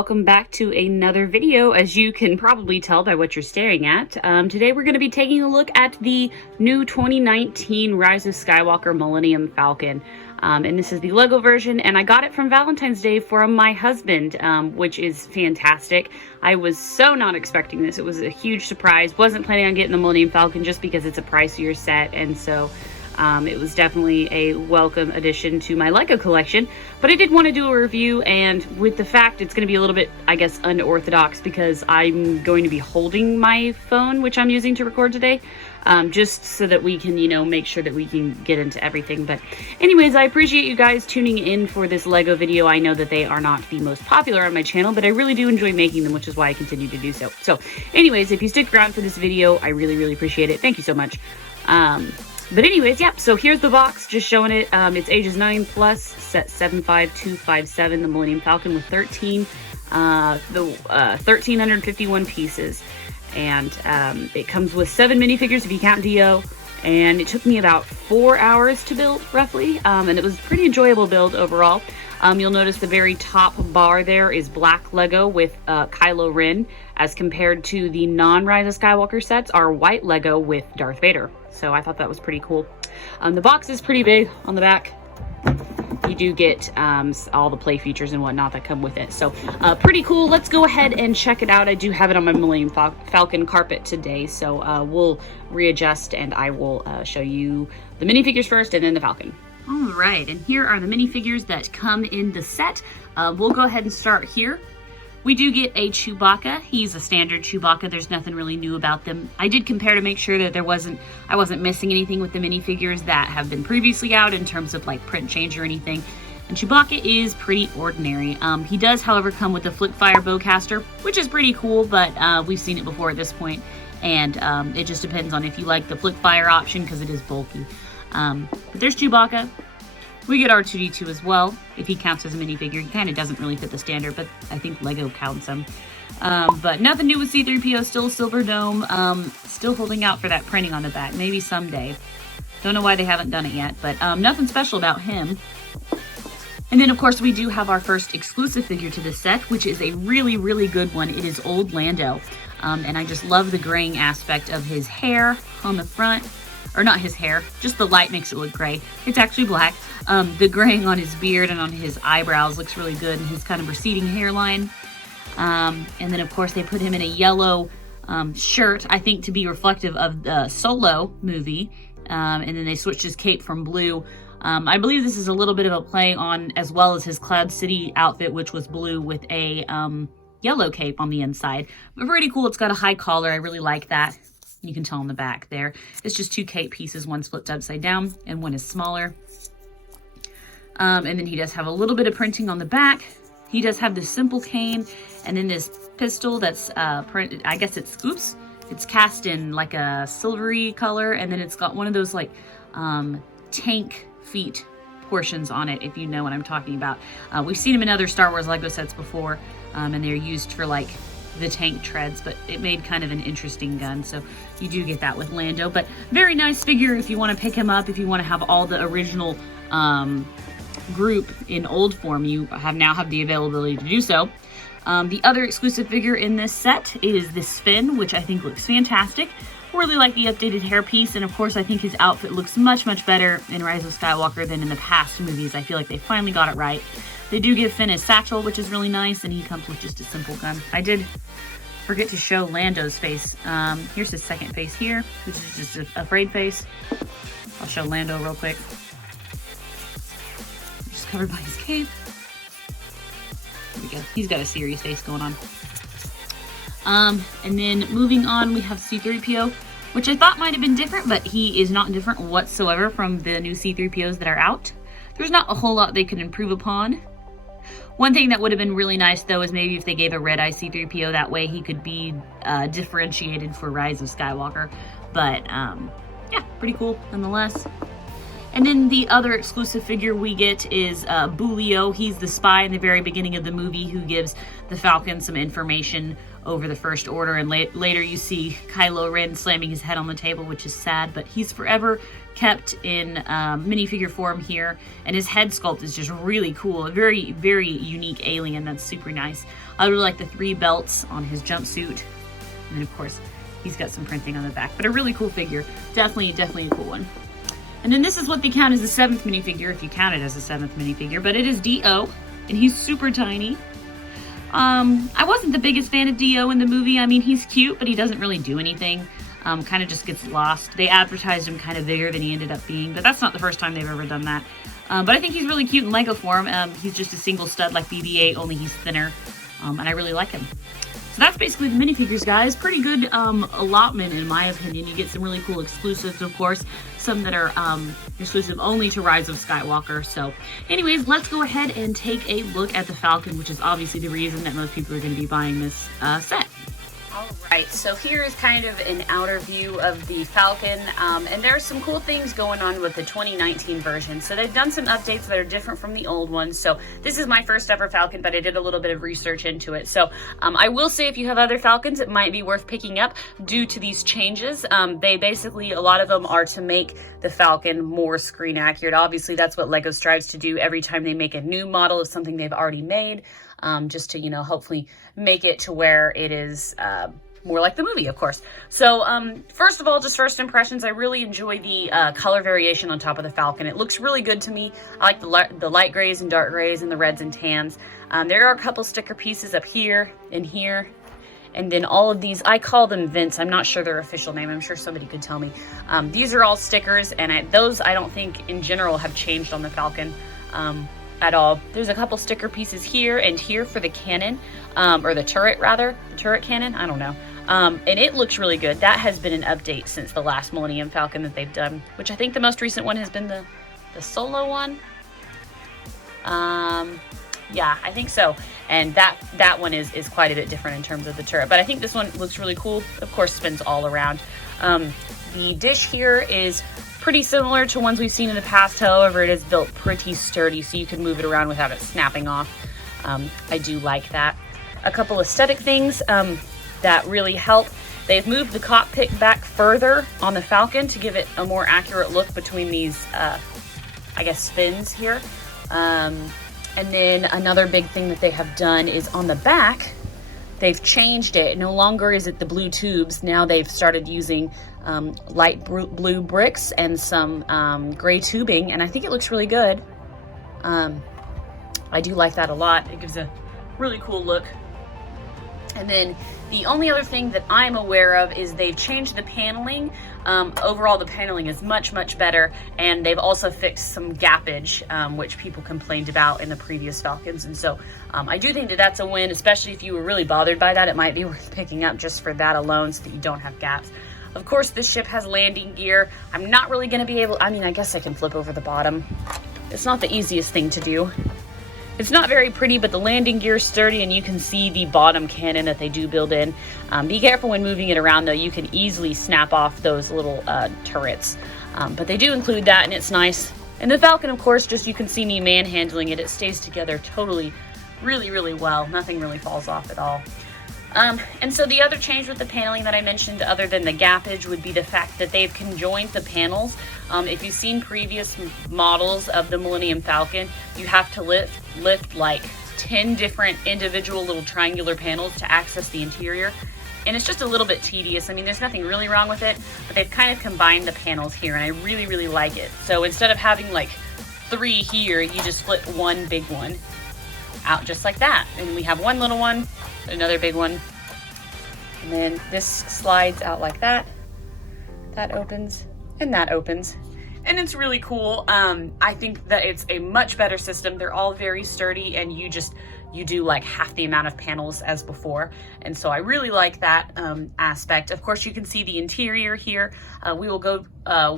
welcome back to another video. As you can probably tell by what you're staring at, today we're going to be taking a look at the new 2019 Rise of Skywalker Millennium Falcon. And this is the Lego version, and I got it from Valentine's Day from my husband, which is fantastic. I was so not expecting this. It was a huge surprise. Wasn't planning on getting the Millennium Falcon just because it's a pricier set, and so it was definitely a welcome addition to my Lego collection. But I did want to do a review, and with the fact it's going to be a little bit, I guess, unorthodox because I'm going to be holding my phone, which I'm using to record today, just so that we can, make sure that we can get into everything. But anyways, I appreciate you guys tuning in for this Lego video. I know that they are not the most popular on my channel, but I really do enjoy making them, which is why I continue to do so. So anyways, if you stick around for this video, I really, really appreciate it. Thank you so much. But anyways, yeah, so here's the box, just showing it. It's ages 9 plus, set 75257, the Millennium Falcon with 1,351 pieces. And it comes with 7 minifigures if you count Dio. And it took me about 4 hours to build, roughly. And it was a pretty enjoyable build overall. You'll notice the very top bar there is black Lego with Kylo Ren, as compared to the non-Rise of Skywalker sets are white Lego with Darth Vader. So I thought that was pretty cool. The box is pretty big on the back. You do get all the play features and whatnot that come with it. So pretty cool. Let's go ahead and check it out. I do have it on my Millennium Falcon carpet today. So we'll readjust and I will show you the minifigures first and then the Falcon. All right, and here are the minifigures that come in the set. We'll go ahead and start here. We do get a Chewbacca. He's a standard Chewbacca. There's nothing really new about them. I did compare to make sure that I wasn't missing anything with the minifigures that have been previously out in terms of like print change or anything. And Chewbacca is pretty ordinary. He does, however, come with a flick-fire bowcaster, which is pretty cool, but we've seen it before at this point. And it just depends on if you like the flick-fire option because it is bulky. But there's Chewbacca. We get R2-D2 as well, if he counts as a minifigure. He kind of doesn't really fit the standard, but I think Lego counts him. But nothing new with C-3PO, still a silver dome, still holding out for that printing on the back, maybe someday. Don't know why they haven't done it yet, but nothing special about him. And then, of course, we do have our first exclusive figure to this set, which is a really, really good one. It is Old Lando, and I just love the graying aspect of his hair on the front. Or not his hair, just the light makes it look gray. It's actually black. The graying on his beard and on his eyebrows looks really good, and his kind of receding hairline. And then, of course, they put him in a yellow shirt, I think to be reflective of the Solo movie. And then they switched his cape from blue. I believe this is a little bit of a play on, as well as his Cloud City outfit, which was blue with a yellow cape on the inside. But pretty cool. It's got a high collar. I really like that. You can tell on the back there. It's just 2 cape pieces, one's flipped upside down and one is smaller. And then he does have a little bit of printing on the back. He does have this simple cane and then this pistol that's printed, I guess it's, oops, it's cast in like a silvery color, and then it's got one of those like tank feet portions on it, if you know what I'm talking about. We've seen him in other Star Wars Lego sets before, and they're used for like the tank treads, but it made kind of an interesting gun, so you do get that with Lando. But very nice figure if you want to pick him up, if you want to have all the original group in old form. You now have the availability to do so. The other exclusive figure in this set is this Finn, which I think looks fantastic. Really like the updated hairpiece, and of course I think his outfit looks much, much better in Rise of Skywalker than in the past movies. I feel like they finally got it right. They do give Finn his satchel, which is really nice, and he comes with just a simple gun. I did forget to show Lando's face. Here's his second face here, which is just a afraid face. I'll show Lando real quick. Just covered by his cape. There we go. He's got a serious face going on. And then moving on, we have C-3PO, which I thought might have been different, but he is not different whatsoever from the new C-3POs that are out. There's not a whole lot they could improve upon. One thing that would have been really nice, though, is maybe if they gave a red-eye C-3PO, that way he could be differentiated for Rise of Skywalker. But, yeah, pretty cool nonetheless. And then the other exclusive figure we get is Bulio. He's the spy in the very beginning of the movie who gives the Falcon some information over the First Order, and later you see Kylo Ren slamming his head on the table, which is sad, but he's forever kept in minifigure form here, and his head sculpt is just really cool. A very, very unique alien. That's super nice. I really like the 3 belts on his jumpsuit, and then of course he's got some printing on the back, but a really cool figure. Definitely a cool one. And then this is what they count as the 7th minifigure, if you count it as a 7th minifigure, but it is D-O, and he's super tiny. I wasn't the biggest fan of D-O in the movie. I mean, he's cute, but he doesn't really do anything. Kind of just gets lost. They advertised him kind of bigger than he ended up being, but that's not the first time they've ever done that. But I think he's really cute in Lego form. He's just a single stud like BB-8, only he's thinner, and I really like him. So that's basically the minifigures, guys. Pretty good allotment, in my opinion. You get some really cool exclusives, of course. Some that are exclusive only to Rise of Skywalker. So anyways, let's go ahead and take a look at the Falcon, which is obviously the reason that most people are going to be buying this set. Alright, so here is kind of an outer view of the Falcon, and there are some cool things going on with the 2019 version. So they've done some updates that are different from the old ones. So this is my first ever Falcon, but I did a little bit of research into it. So I will say, if you have other Falcons, it might be worth picking up due to these changes. They basically, a lot of them are to make the Falcon more screen accurate. Obviously, that's what LEGO strives to do every time they make a new model of something they've already made. Just to, you know, hopefully make it to where it is more like the movie, of course. So first of all, just first impressions, I really enjoy the color variation on top of the Falcon. It looks really good to me. I like the light grays and dark grays and the reds and tans. There are a couple sticker pieces up here and here. And then all of these, I call them vents. I'm not sure their official name. I'm sure somebody could tell me. These are all stickers, and those I don't think in general have changed on the Falcon at all. There's a couple sticker pieces here and here for the cannon, or the turret rather, the turret cannon, I don't know. And it looks really good. That has been an update since the last Millennium Falcon that they've done, which I think the most recent one has been the solo one. Yeah, I think so. And that one is quite a bit different in terms of the turret, but I think this one looks really cool. Of course, spins all around. The dish here is pretty similar to ones we've seen in the past. However, it is built pretty sturdy, so you can move it around without it snapping off. I do like that. A couple aesthetic things that really help. They've moved the cockpit back further on the Falcon to give it a more accurate look between these, I guess, fins here. And then another big thing that they have done is on the back, they've changed it. No longer is it the blue tubes. Now they've started using light blue bricks and some gray tubing, and I think it looks really good. I do like that a lot. It gives a really cool look. And then the only other thing that I'm aware of is they've changed the paneling. Overall, the paneling is much, much better, and they've also fixed some gappage, which people complained about in the previous Falcons. And so I do think that that's a win, especially if you were really bothered by that. It might be worth picking up just for that alone so that you don't have gaps. Of course, this ship has landing gear. I'm not really going to be able, I mean, I guess I can flip over the bottom. It's not the easiest thing to do. It's not very pretty, but the landing gear is sturdy, and you can see the bottom cannon that they do build in. Be careful when moving it around, though. You can easily snap off those little turrets. But they do include that, and it's nice. And the Falcon, of course, just you can see me manhandling it. It stays together totally, really, really well. Nothing really falls off at all. And so the other change with the paneling that I mentioned, other than the gappage, would be the fact that they've conjoined the panels. If you've seen previous models of the Millennium Falcon, you have to lift like 10 different individual little triangular panels to access the interior. And it's just a little bit tedious. I mean, there's nothing really wrong with it, but they've kind of combined the panels here, and I really, really like it. So instead of having like 3 here, you just flip one big one out just like that. And we have one little one, another big one, and then this slides out like that. That opens, and that opens. And it's really cool. I think that it's a much better system. They're all very sturdy, and you do like half the amount of panels as before. And so I really like that aspect. Of course, you can see the interior here. We will go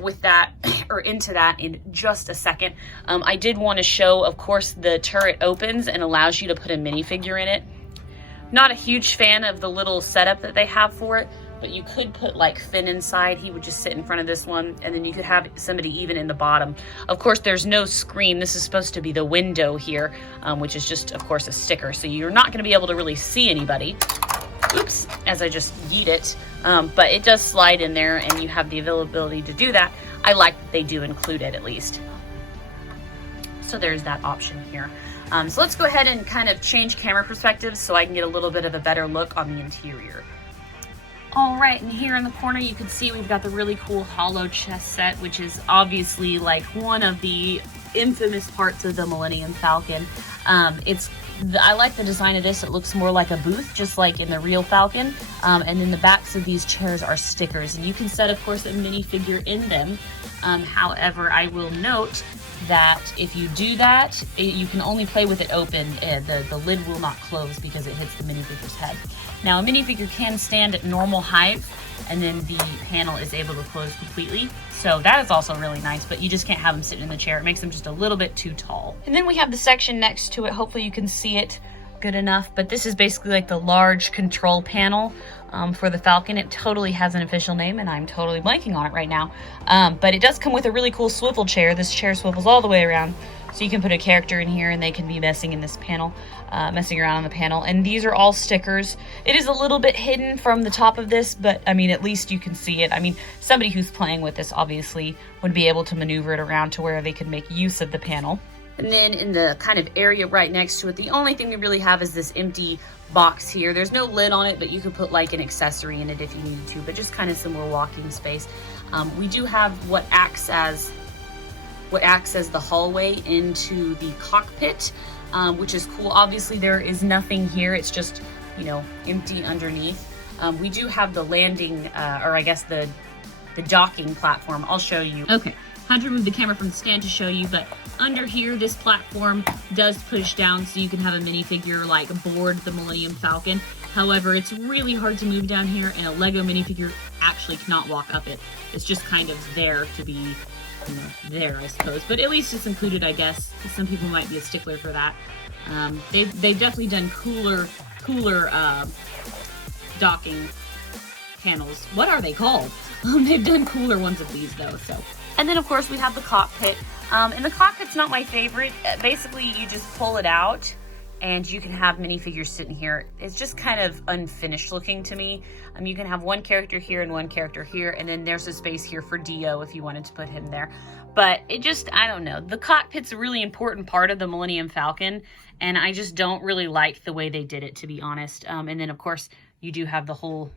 with that or into that in just a second. I did want to show, of course, the turret opens and allows you to put a minifigure in it. Not a huge fan of the little setup that they have for it, but you could put like Finn inside. He would just sit in front of this one, and then you could have somebody even in the bottom. Of course, there's no screen. This is supposed to be the window here, which is just, of course, a sticker. So you're not going to be able to really see anybody. oops, as I just yeet it. But it does slide in there and you have the availability to do that. I like that they do include it at least. So there's that option here. So let's go ahead and kind of change camera perspectives so I can get a little bit of a better look on the interior. All right, and here in the corner you can see we've got the really cool hollow chest set, which is obviously like one of the infamous parts of the Millennium Falcon. I like the design of this. It looks more like a booth, just like in the real Falcon. And then the backs of these chairs are stickers, and you can set, of course, a minifigure in them. However, I will note that if you do that, you can only play with it open. The lid will not close because it hits the minifigure's head. Now, a minifigure can stand at normal height, and then the panel is able to close completely. So that is also really nice, but you just can't have them sitting in the chair. It makes them just a little bit too tall. And then we have the section next to it. Hopefully you can see it good enough, but this is basically like the large control panel for the Falcon. It totally has an official name, and I'm totally blanking on it right now. But it does come with a really cool swivel chair. This chair swivels all the way around, so you can put a character in here and they can be messing in this panel, messing around on the panel. And these are all stickers. It is a little bit hidden from the top of this, but I mean, at least you can see it. I mean, somebody who's playing with this obviously would be able to maneuver it around to where they could make use of the panel. And then in the kind of area right next to it, the only thing we really have is this empty box here. There's no lid on it, but you could put like an accessory in it if you needed to, but just kind of some more walking space. We do have what acts as the hallway into the cockpit, which is cool. Obviously there is nothing here. It's just, you know, empty underneath. We do have the landing, or I guess the docking platform. I'll show you. Okay, had to remove the camera from the stand to show you, but under here, this platform does push down so you can have a minifigure like board the Millennium Falcon. However, it's really hard to move down here, and a Lego minifigure actually cannot walk up it. It's just kind of there to be, you know, there, I suppose. But at least it's included, I guess. Some people might be a stickler for that. They've definitely done cooler docking panels. What are they called? They've done cooler ones of these though. So, and then of course we have the cockpit. And the cockpit's not my favorite. Basically, you just pull it out and you can have minifigures sitting here. It's just kind of unfinished looking to me. You can have one character here and one character here, and then there's a space here for Dio if you wanted to put him there. But it just, I don't know. The cockpit's a really important part of the Millennium Falcon, and I just don't really like the way they did it, to be honest. And then, of course, you do have the whole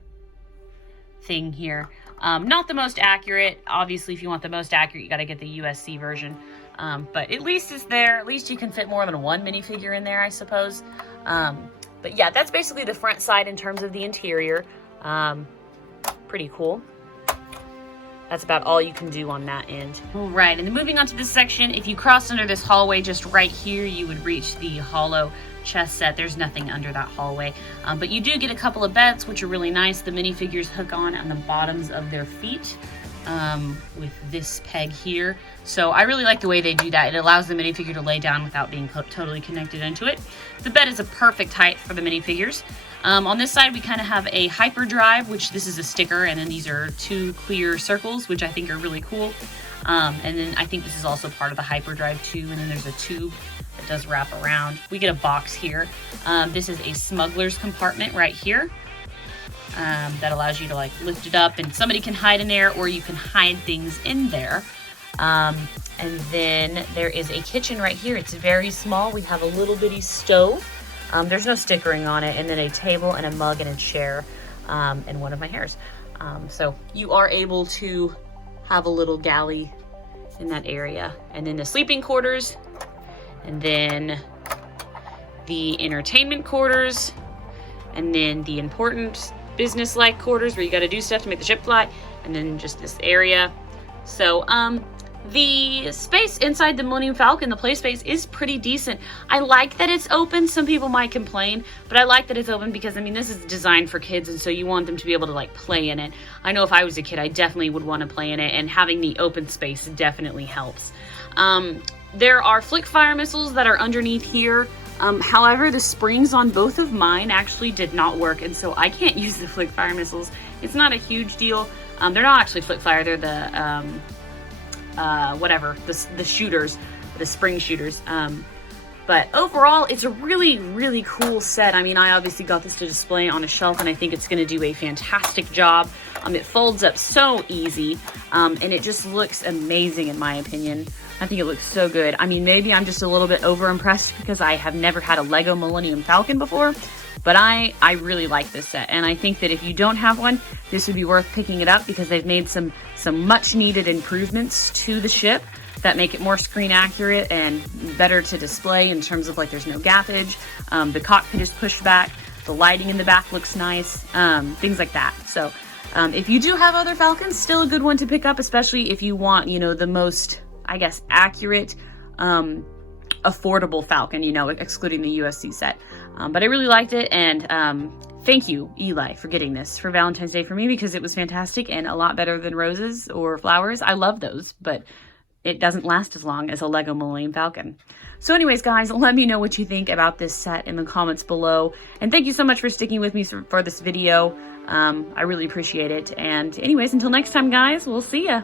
thing here. Not the most accurate. Obviously, if you want the most accurate, you got to get the USC version. But at least it's there. At least you can fit more than one minifigure in there, I suppose. But yeah, that's basically the front side in terms of the interior. Pretty cool. That's about all you can do on that end. All right, and then moving on to this section, if you cross under this hallway just right here, you would reach the hollow chest set. There's nothing under that hallway, but you do get a couple of beds, which are really nice. The minifigures hook on the bottoms of their feet with this peg here. So I really like the way they do that. It allows the minifigure to lay down without being totally connected into it. The bed is a perfect height for the minifigures. On this side, we kind of have a hyperdrive, which this is a sticker, and then these are two clear circles, which I think are really cool. And then I think this is also part of the hyperdrive too, and then there's a tube that does wrap around. We get a box here. This is a smuggler's compartment right here. That allows you to like lift it up and somebody can hide in there, or you can hide things in there. And then there is a kitchen right here. It's very small. We have a little bitty stove. There's no stickering on it, and then a table and a mug and a chair, and one of my hairs. So you are able to have a little galley in that area. And then the sleeping quarters, and then the entertainment quarters, and then the important business-like quarters where you got to do stuff to make the ship fly, and then just this area. So the space inside the Millennium Falcon, the play space, is pretty decent. I like that it's open. Some people might complain, but I like that it's open because, I mean, this is designed for kids, and so you want them to be able to like play in it. I know if I was a kid, I definitely would want to play in it, and having the open space definitely helps. There are flick fire missiles that are underneath here. However, the springs on both of mine actually did not work, and so I can't use the flick fire missiles. It's not a huge deal. They're not actually flick fire. They're the whatever, the shooters, the spring shooters. But overall, it's a really, really cool set. I mean, I obviously got this to display on a shelf, and I think it's going to do a fantastic job. It folds up so easy, and it just looks amazing in my opinion. I think it looks so good. I mean, maybe I'm just a little bit over impressed because I have never had a Lego Millennium Falcon before, but I really like this set, and I think that if you don't have one, this would be worth picking it up because they've made some much needed improvements to the ship that make it more screen accurate and better to display in terms of like there's no gappage, the cockpit is pushed back, the lighting in the back looks nice, things like that. So if you do have other Falcons, still a good one to pick up, especially if you want, you know, the most, I guess, accurate, affordable Falcon, you know, excluding the USC set. But I really liked it, and thank you, Eli, for getting this for Valentine's Day for me, because it was fantastic and a lot better than roses or flowers. I love those, but it doesn't last as long as a Lego Millennium Falcon. So anyways, guys, let me know what you think about this set in the comments below. And thank you so much for sticking with me for this video. I really appreciate it. And anyways, until next time, guys, we'll see ya.